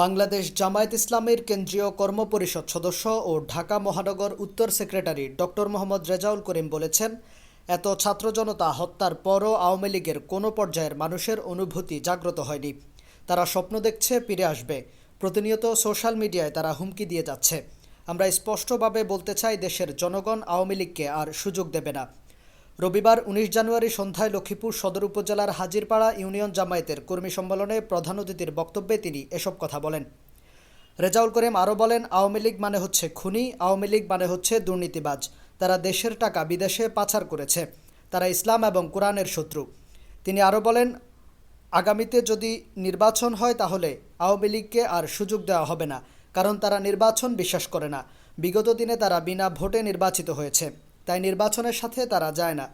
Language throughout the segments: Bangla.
বাংলাদেশ জামায়াত ইসলামের কেন্দ্রীয় কর্মপরিষদ সদস্য ও ঢাকা মহানগর উত্তর সেক্রেটারি ডক্টর মোহাম্মদ রেজাউল করিম বলেছেন, এত ছাত্র জনতা হত্যার পরও আওয়ামী লীগের কোনো পর্যায়ের মানুষের অনুভূতি জাগ্রত হয়নি। তারা স্বপ্ন দেখছে ফিরে আসবে। প্রতিনিয়ত সোশ্যাল মিডিয়ায় তারা হুমকি দিয়ে যাচ্ছে। আমরা স্পষ্টভাবে বলতে চাই, দেশের জনগণ আওয়ামী লীগকে আর সুযোগ দেবে না। রবিবার উনিশ জানুয়ারি সন্ধ্যায় লক্ষ্মীপুর সদর উপজেলার হাজিরপাড়া ইউনিয়ন জামায়াতের কর্মী সম্মেলনে প্রধান অতিথির বক্তব্যে তিনি এসব কথা বলেন। রেজাউল করিম আরও বলেন, আওয়ামী লীগ মানে হচ্ছে খুনি, আওয়ামী লীগ মানে হচ্ছে দুর্নীতিবাজ। তারা দেশের টাকা বিদেশে পাচার করেছে। তারা ইসলাম এবং কোরআনের শত্রু। তিনি আরও বলেন, আগামীতে যদি নির্বাচন হয় তাহলে আওয়ামী লীগকে আর সুযোগ দেওয়া হবে না, কারণ তারা নির্বাচন বিশ্বাস করে না। বিগত দিনে তারা বিনা ভোটে নির্বাচিত হয়েছে। তাই নির্বাচনের সাথে তারা যায় না।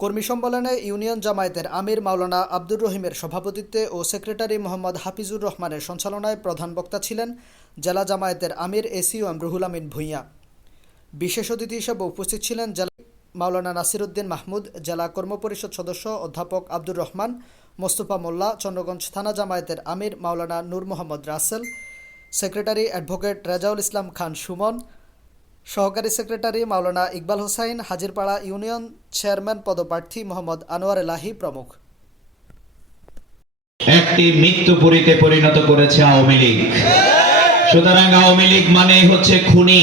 কর্মী সম্মেলনে ইউনিয়ন জামায়াতের আমির মাওলানা আব্দুর রহিমের সভাপতিত্বে ও সেক্রেটারি মোহাম্মদ হাফিজুর রহমানের সঞ্চালনায় প্রধান বক্তা ছিলেন জেলা জামায়াতের আমির এসিউএম রুহুল আমিন ভূঁইয়া। বিশেষ অতিথি হিসেবে উপস্থিত ছিলেন জেলা মাওলানা নাসিরুদ্দিন মাহমুদ, জেলা কর্মপরিষদ সদস্য অধ্যাপক আব্দুর রহমান, মোস্তফা মোল্লা, চন্দ্রগঞ্জ থানা জামায়াতের আমির মাওলানা নূর মোহাম্মদ রাসেল, সেক্রেটারি অ্যাডভোকেট রেজাউল ইসলাম খান সুমন সহকারী secretary Maulana Iqbal Hossain, Hajirpara union chairman পদপ্রার্থী মোহাম্মদ আনোয়ার এলাহি প্রমুখ। একটি মৃত্যুপুরীতে পরিণত করেছে আওয়ামী লীগ। সুতরাং আওয়ামী লীগ মানে হচ্ছে খুনি।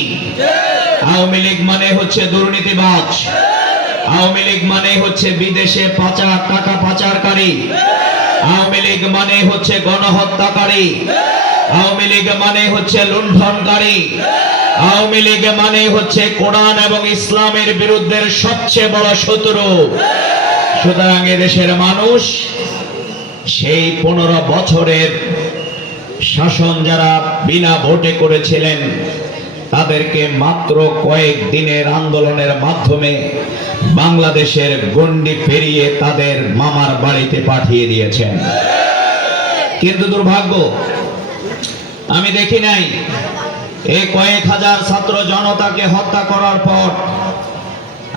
আওয়ামী লীগ মানে হচ্ছে দুর্নীতিবাজ। আওয়ামী লীগ মানে হচ্ছে বিদেশে পাচার, টাকা পাচারকারী। আওয়ামী লীগ মানে হচ্ছে গণহত্যাকারী। আওয়ামী লীগ মানে হচ্ছে লুণ্ঠনকারী। আওয়ামী লীগ মানে হচ্ছে কোরআন এবং ইসলামের বিরুদ্ধে সবচেয়ে বড় শত্রু। সুতরাং এদেশের মানুষ সেই পনেরো বছরের শাসন যারা বিনা ভোটে করেছিলেন, তাদেরকে মাত্র কয়েক দিনের আন্দোলনের মাধ্যমে বাংলাদেশের গণ্ডি পেরিয়ে তাদের মামার বাড়িতে পাঠিয়ে দিয়েছেন। কিন্তু দুর্ভাগ্য, আমি দেখি নাই এই কয়েক হাজার ছাত্র জনতাকে হত্যা করার পর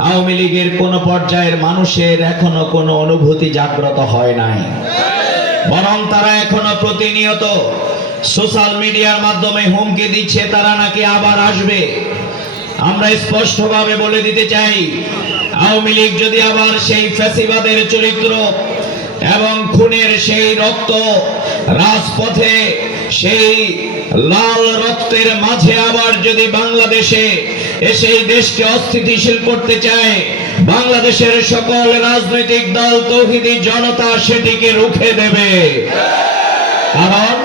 আওয়ামী লীগের কোন পর্যায়ের মানুষের এখনও কোনো অনুভূতি জাগ্রত হয় নাই। বরং তারা এখনও প্রতিনিয়ত সোশ্যাল মিডিয়ার মাধ্যমে হুমকি দিচ্ছে, তারা নাকি আবার আসবে। আমরা স্পষ্টভাবে বলে দিতে চাই, আওয়ামী লীগ যদি আবার সেই ফ্যাসিবাদের চরিত্র এবং খুনের সেই রক্ত রাজপথে সেই লাল রক্তের মাঝে আবার যদি বাংলাদেশে এসে এই দেশকে অস্থিতিশীল করতে চায়, বাংলাদেশের সকল রাজনৈতিক দল তৌহিদি জনতা সেটিকে রুখে দেবে। কারণ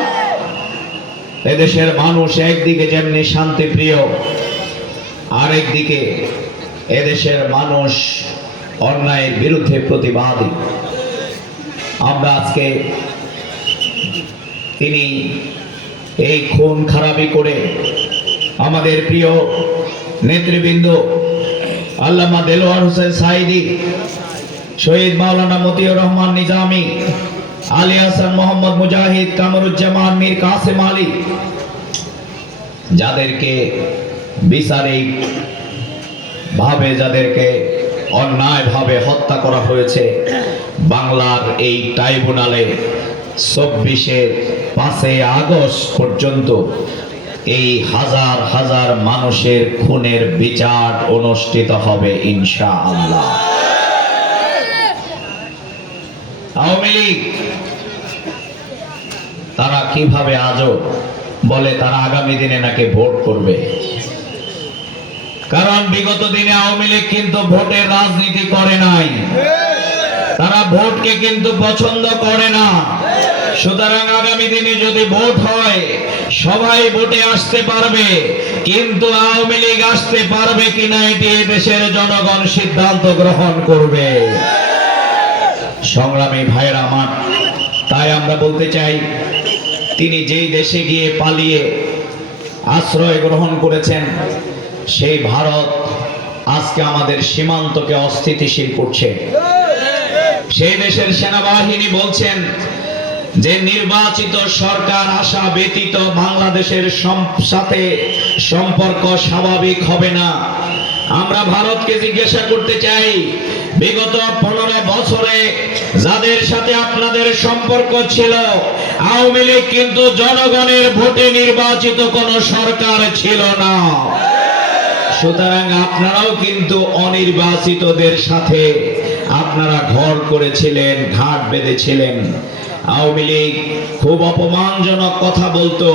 এদেশের মানুষ একদিকে যেমনি শান্তিপ্রিয়, আরেকদিকে এদেশের মানুষ অন্যায়ের বিরুদ্ধে প্রতিবাদী। আমরা আজকে তিনি এই খুন খারাপি করে আমাদের প্রিয় নেতৃবৃন্দ আল্লামা দেলোয়ার হোসেন সাইদি শহীদ মাওলানা মতিউর রহমান নিজামি, আলী হাসান মোহাম্মদ মুজাহিদ, কামরুজ্জামান, মীর কাসেম আলী, যাদেরকে বিচারিক ভাবে, যাদেরকে অন্যায়ভাবে হত্যা করা হয়েছে, বাংলার এই ট্রাইব্যুনালে চব্বিশে পাঁচে আগস্ট পর্যন্ত এই হাজার হাজার মানুষের খুনের বিচার অনুষ্ঠিত হবে ইনশা আল্লাহ আওয়ামী লীগ, তারা কীভাবে আজও বলে তারা আগামী দিনে নাকি ভোট করবে? কারণ বিগত দিনে আওয়ামী লীগ কিন্তু ভোটের রাজনীতি করে নাই। তারা ভোটকে কিন্তু পছন্দ করে না। সুতরাং আগামী দিনে যদি ভোট হয়, সবাই ভোটে আসতে পারবে, কিন্তু আওয়ামী লীগ আসতে পারবে কিনা এটি দেশের জনগণ সিদ্ধান্ত গ্রহণ করবে। সংগ্রামী ভাইয়ের আমার, তাই আমরা বলতে চাই, তিনি যেই দেশে গিয়ে পালিয়ে আশ্রয় গ্রহণ করেছেন, সেই ভারত আজকে আমাদের সীমান্তকে অস্থিতিশীল করছে। সেই দেশের সেনাবাহিনী বলছেন যে নির্বাচিত সরকার আসা ব্যতীত বাংলাদেশের সাথে সম্পর্ক স্বাভাবিক হবে না। আমরা ভারতকে জিজ্ঞাসা করতে চাই, বিগত পনেরো বছরে যাদের সাথে আপনাদের সম্পর্ক ছিল, আওয়ামী লীগ কিন্তু জনগণের ভোটে নির্বাচিত কোনো সরকার ছিল না। সুতরাং আপনারাও কিন্তু অনির্বাচিতদের সাথে আপনারা ঘর করেছিলেন, ঘাট বেঁধেছিলেন। আওয়ামী লীগ খুব অপমানজনক কথা বলতো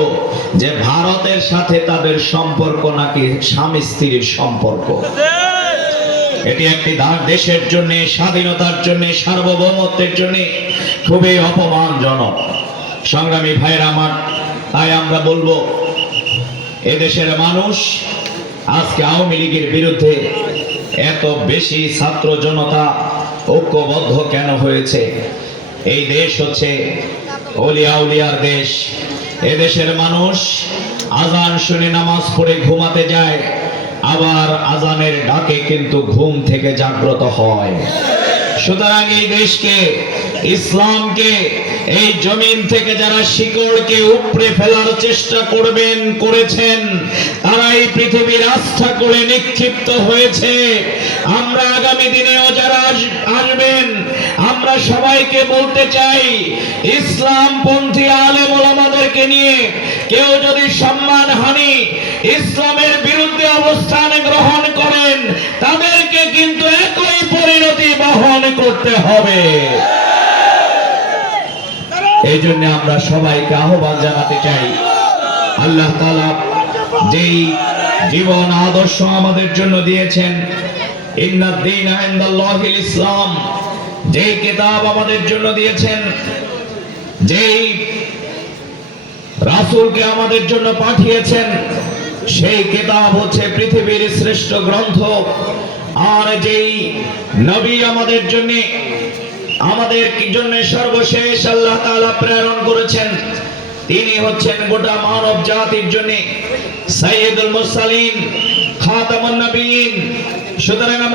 যে ভারতের সাথে তাদের সম্পর্ক নাকি স্বামী স্ত্রীর সম্পর্ক। এটি একটি দেশের জন্য, স্বাধীনতার জন্য, সার্বভৌমত্বের জন্য খুবই অপমানজনক। সংগ্রামী ভাইয়ের আমার, তাই আমরা বলব, এদেশের মানুষ আজকে আওয়ামী লীগের বিরুদ্ধে এত বেশি ছাত্র জনতা ঐক্যবদ্ধ কেন হয়েছে? এই দেশ হচ্ছে অলিয়া উলিয়ার দেশ। এদেশের মানুষ আজান শুনে নামাজ পড়ে ঘুমাতে যায়, আবার আজানের ডাকে কিন্তু ঘুম থেকে জাগ্রত হয়। সুতরাং এই দেশকে, ইসলামকে এই জমিন থেকে যারা শিকড়কে উপড়ে ফেলার চেষ্টা করবেন, করেছেন তারা এই পৃথিবীর আস্থা করে নিক্ষিপ্ত হয়েছে। আমরা আগামী দিনেও যারা আসবেন, আমরা সবাইকে বলতে চাই ইসলাম পন্থী আলেম ওলামাদেরকে নিয়ে কেউ যদি সম্মান হানি, ইসলামের বিরুদ্ধে অবস্থান গ্রহণ করেন, তাদেরকে কিন্তু একই পরিণতি বহন করতে হবে। এই জন্য আমরা সবাইকে আহ্বান জানাতে চাই। আল্লাহ তাআলা যেই জীবন আদর্শ আমাদের জন্য দিয়েছেন ইসলাম, যেই কিতাব আমাদের জন্য দিয়েছেন, যেই রাসূলকে আমাদের জন্য পাঠিয়েছেন, সেই কিতাব হচ্ছে পৃথিবীর শ্রেষ্ঠ গ্রন্থ। আর যেই নবী আমাদের জন্য আমাদের জন্য সর্বশেষ আল্লাহ তাআলা প্রেরণ করেছেন? তিনি হচ্ছেন গোটা মানব জাতির জন্য সাইয়েদুল মুরসালিন, খাতামুন নবীন। সুতরাং